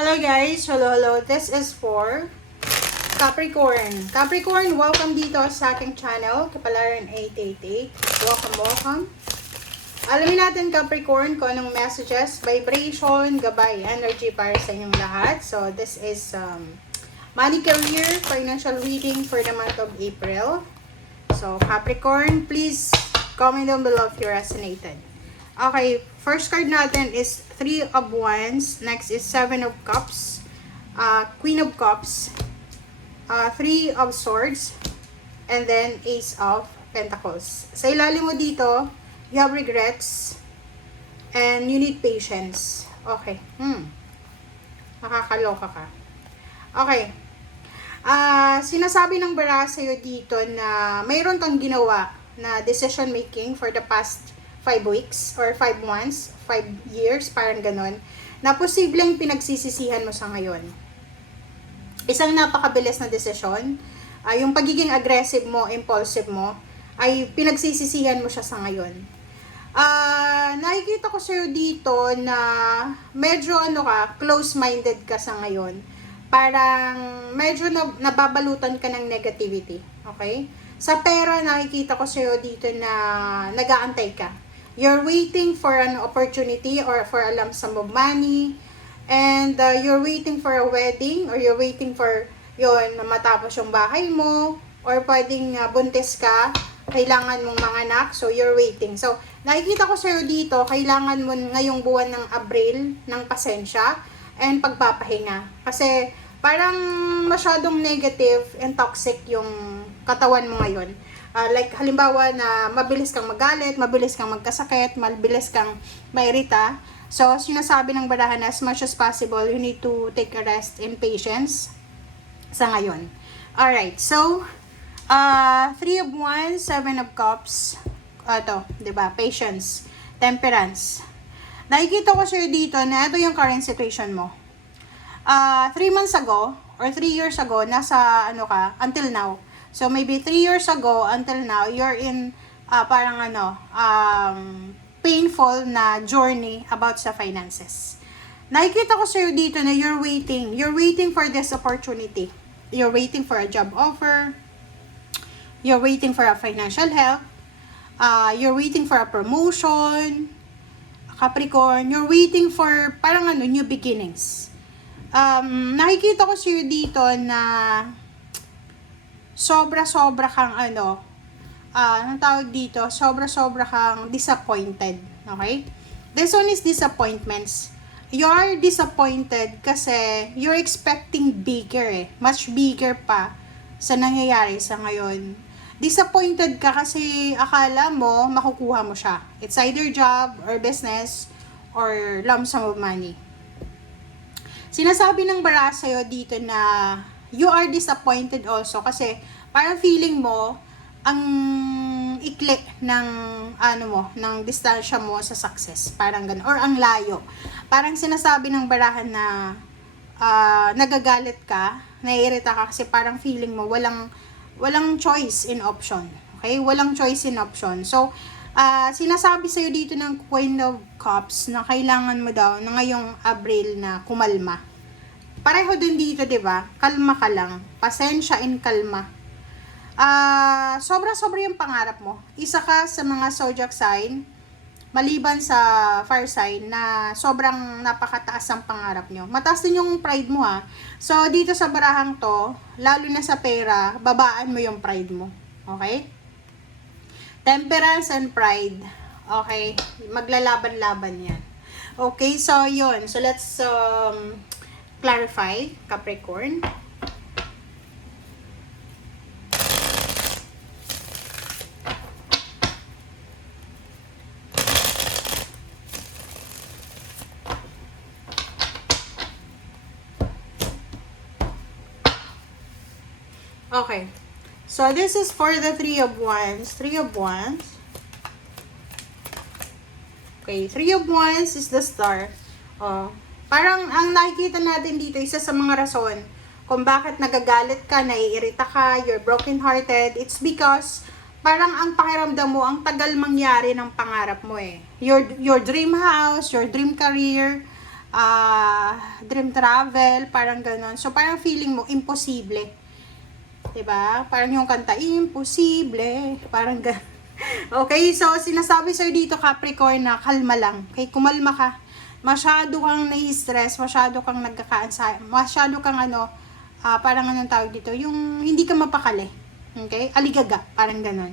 Hello guys, hello. This is for Capricorn. Capricorn, welcome dito sa aking channel, Kapalaran 888. Welcome. Alamin natin Capricorn kung anong messages, vibration, gabay, energy para sa inyong lahat. So this is money, career, financial reading for the month of April. So Capricorn, please comment down below if you resonated. Okay, first card natin is 3 of Wands. Next is 7 of Cups. Queen of Cups. 3 of Swords. And then Ace of Pentacles. Sa ilalim mo dito, you have regrets. And you need patience. Okay. Makakaloka ka. Okay. Sinasabi ng bara sa'yo dito na mayroon kang ginawa na decision making for the past 5 weeks or 5 months, 5 years, parang ganon, na posibleng pinagsisisihan mo sa ngayon. Isang napakabilis na desisyon, yung pagiging aggressive mo, impulsive mo, ay pinagsisisihan mo siya sa ngayon. Nakikita ko sa'yo dito na medyo close-minded ka sa ngayon. Parang medyo nababalutan ka ng negativity, okay? Sa pera, nakikita ko sa'yo dito na nag-aantay ka. You're waiting for an opportunity or for a lump sum of money. And you're waiting for a wedding or you're waiting for yon na matapos yung bahay mo. Or pwedeng buntis ka, kailangan mong manganak, so you're waiting. So, nakikita ko sa'yo dito, kailangan mo ngayong buwan ng Abril ng pasensya and pagpapahinga. Kasi parang masyadong negative and toxic yung katawan mo ngayon. Like halimbawa na mabilis kang magalit, mabilis kang magkasakit, mabilis kang mairita. So, sinasabi ng barahan, as much as possible, you need to take a rest and patience sa ngayon. Alright, so, 3 of Wands, 7 of Cups, ito, diba, patience, temperance. Nakikita ko sa'yo dito na ito yung current situation mo. 3 months ago, or 3 years ago, nasa until now. So, maybe 3 years ago until now, you're in painful na journey about sa finances. Nakikita ko sa'yo dito na you're waiting. You're waiting for this opportunity. You're waiting for a job offer. You're waiting for a financial help. You're waiting for a promotion. Capricorn, you're waiting for new beginnings. Nakikita ko sa'yo dito na sobra-sobra kang anong tawag dito, sobra-sobra kang disappointed, okay? This one is disappointments. You're disappointed kasi you're expecting bigger much bigger pa sa nangyayari sa ngayon. Disappointed ka kasi akala mo makukuha mo siya. It's either job or business or lump sum of money. Sinasabi ng bara sa'yo dito na you are disappointed also kasi parang feeling mo ang ikli ng ng distansya mo sa success, parang ganun, or ang layo. Parang sinasabi ng barahan na nagagalit ka, naiirita ka kasi parang feeling mo walang choice in option. Okay? Walang choice in option. So, sinasabi sa'yo dito ng Queen of Cups na kailangan mo daw na ngayong Abril na kumalma. Pareho din dito, 'di ba? Kalma ka lang. Pasensya and kalma. Sobra-sobra yung pangarap mo. Isa ka sa mga zodiac sign maliban sa fire sign na sobrang napakataas ang pangarap nyo. Mataas din yung pride mo So, dito sa barahang to, lalo na sa pera, babaan mo yung pride mo. Okay? Temperance and pride. Okay? Maglalaban-laban yan. Okay, so yun. So, let's clarify, Capricorn. Okay. So, this is for the 3 of Wands. 3 of Wands. Okay, 3 of Wands is the Star. Parang ang nakikita natin dito, isa sa mga rason kung bakit nagagalit ka, naiirita ka, you're broken-hearted, it's because parang ang pakiramdam mo, ang tagal mangyari ng pangarap mo Your dream house, your dream career, dream travel, parang ganon. So, parang feeling mo, imposible. Diba? Parang yung kanta, imposible. Parang ganon. Okay, so sinasabi sa'yo dito, Capricorn, na kalma lang. Okay, kumalma ka. Masyado kang nai-stress, masyado kang nagkaka-anxiety, masyado kang parang anong tawag dito, yung hindi ka mapakali. Okay? Aligaga, parang ganon.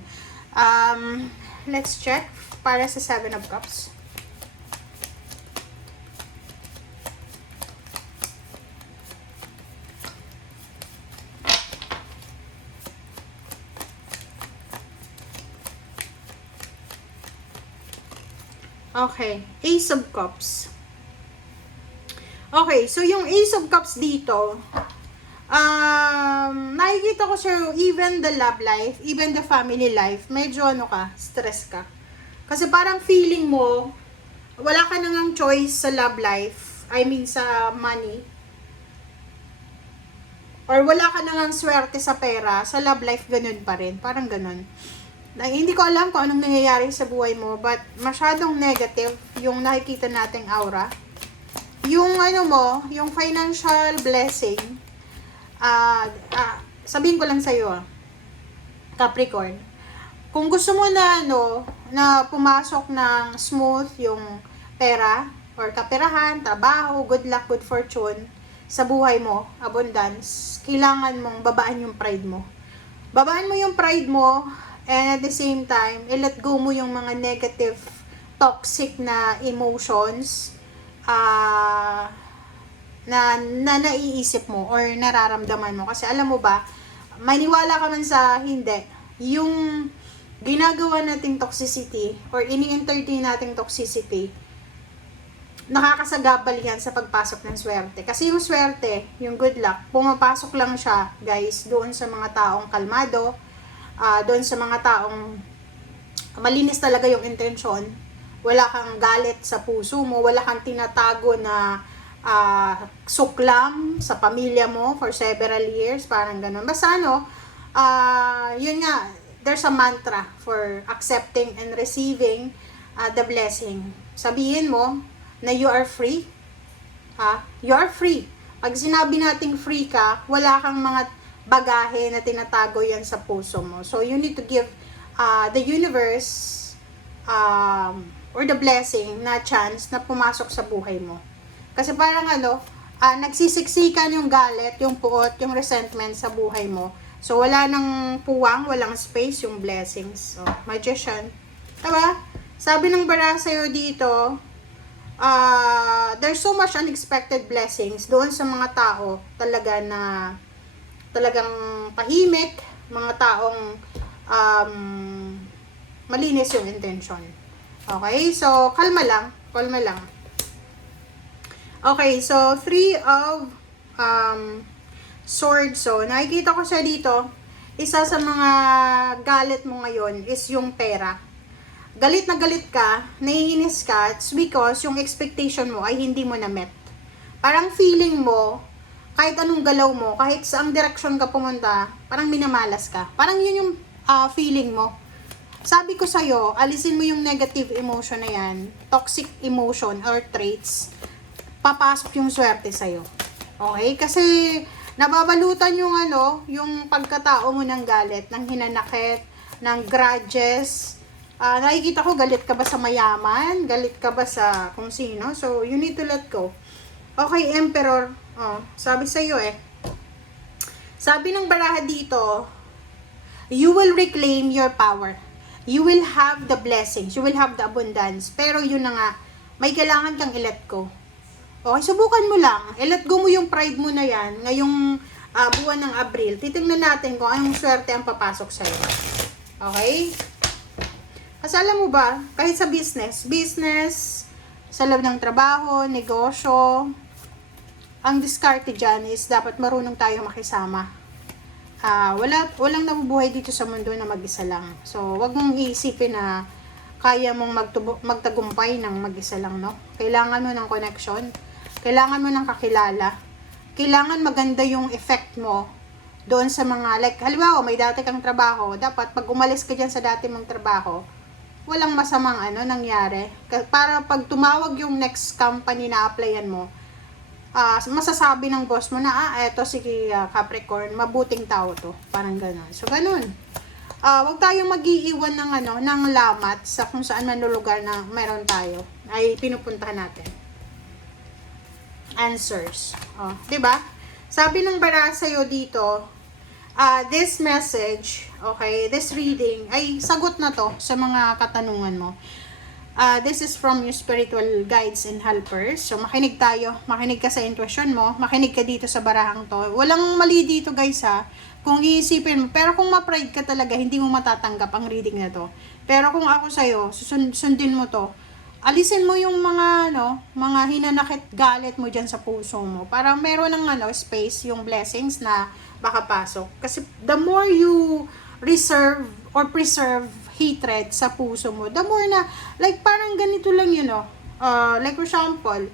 Let's check para sa Seven of Cups. Okay, Ace of Cups. Okay, so yung Ace of Cups dito, nakikita ko sir, even the love life, even the family life, medyo stress ka. Kasi parang feeling mo, wala ka nang choice sa love life, I mean sa money, or wala ka nang swerte sa pera, sa love life ganun pa rin, parang ganun. Hindi ko alam kung anong nangyayari sa buhay mo, but masyadong negative yung nakikita nating aura. Yung yung financial blessing, sabihin ko lang sa'yo, Capricorn, kung gusto mo na na pumasok ng smooth yung pera, or kaperahan, trabaho, good luck, good fortune, sa buhay mo, abundance, kailangan mong babaan yung pride mo. Babaan mo yung pride mo, and at the same time, i-let go mo yung mga negative, toxic na emotions na naiisip mo or nararamdaman mo. Kasi alam mo ba, maniwala ka man sa hindi, yung ginagawa nating toxicity or ini-entertain nating toxicity, nakakasagabal yan sa pagpasok ng swerte. Kasi yung swerte, yung good luck, pumapasok lang siya, guys, doon sa mga taong kalmado, doon sa mga taong malinis talaga yung intensyon, wala kang galit sa puso mo, wala kang tinatago na suklam sa pamilya mo for several years, parang ganun. Basta yun nga, there's a mantra for accepting and receiving the blessing. Sabihin mo na you are free. You are free. Pag sinabi nating free ka, wala kang mga bagahe na tinatago yan sa puso mo. So, you need to give the universe or the blessing na chance na pumasok sa buhay mo. Kasi parang nagsisiksikan yung galit, yung puot, yung resentment sa buhay mo. So, wala nang puwang, walang space yung blessings. So, Magician. Diba? Sabi ng bara sa'yo dito, there's so much unexpected blessings doon sa mga tao talaga na talagang tahimik, mga taong malinis yung intention. Okay? So, kalma lang. Okay, so, 3 of swords. So, nakikita ko siya dito, isa sa mga galit mo ngayon is yung pera. Galit na galit ka, naiinis ka, it's because yung expectation mo ay hindi mo na-met. Parang feeling mo, kahit anong galaw mo, kahit saang direksyon ka pumunta, parang minamalas ka. Parang yun yung feeling mo. Sabi ko sa'yo, alisin mo yung negative emotion na yan, toxic emotion or traits, papasok yung swerte sa'yo. Okay? Kasi nababalutan yung yung pagkatao mo ng galit, ng hinanakit, ng grudges. Nakikita ko, galit ka ba sa mayaman? Galit ka ba sa kung sino? So, you need to let go. Okay, Emperor. Sabi sa'yo sabi ng baraha dito, you will reclaim your power. You will have the blessings. You will have the abundance. Pero yun na nga, may kailangan kang i-let go. Okay, subukan mo lang. I-let go mo yung pride mo na yan. Ngayong buwan ng Abril, titingnan natin kung anong swerte ang papasok sa'yo. Okay? Kasi alam mo ba, kahit sa business, sa loob ng trabaho, negosyo, ang diskarte dyan is dapat marunong tayo makisama. Walang nabubuhay dito sa mundo na mag-isa lang. So, wag mong iisipin na kaya mong magtagumpay ng mag-isa lang, no? Kailangan mo ng connection. Kailangan mo ng kakilala. Kailangan maganda yung effect mo doon sa mga, like, halimbawa, may dati kang trabaho, dapat pag umalis ka dyan sa dati mong trabaho, walang masamang nangyari. Para pag tumawag yung next company na applyan mo, masasabi ng boss mo na, eto si Capricorn, mabuting tao to. Parang ganun. So, ganun. Wag tayong mag-iiwan ng, ng lamat sa kung saan man lugar na meron tayo ay pinupuntahan natin. Answers. Diba? Sabi ng bara sa'yo dito, this message, okay, this reading, ay sagot na to sa mga katanungan mo. This is from your spiritual guides and helpers. So, makinig tayo. Makinig ka sa intuition mo. Makinig ka dito sa barahang to. Walang mali dito, guys, ha. Kung iisipin mo. Pero kung ma-pride ka talaga, hindi mo matatanggap ang reading na to. Pero kung ako sa'yo, sundin mo to. Alisin mo yung mga, mga hinanakit galit mo dyan sa puso mo. Para meron ng, space, yung blessings na makapasok. Kasi the more you reserve or preserve hatred sa puso mo, the more na, like, parang ganito lang yun, like, for example,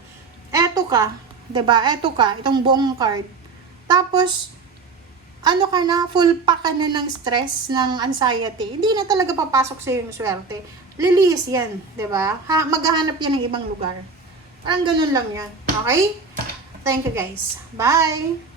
eto ka, diba, eto ka, itong buong card, tapos, ka na, full pa ka na ng stress, ng anxiety, hindi na talaga papasok sa yung swerte, lilis yan, diba, maghahanap yan ng ibang lugar, parang ganun lang yan, okay? Thank you guys, bye!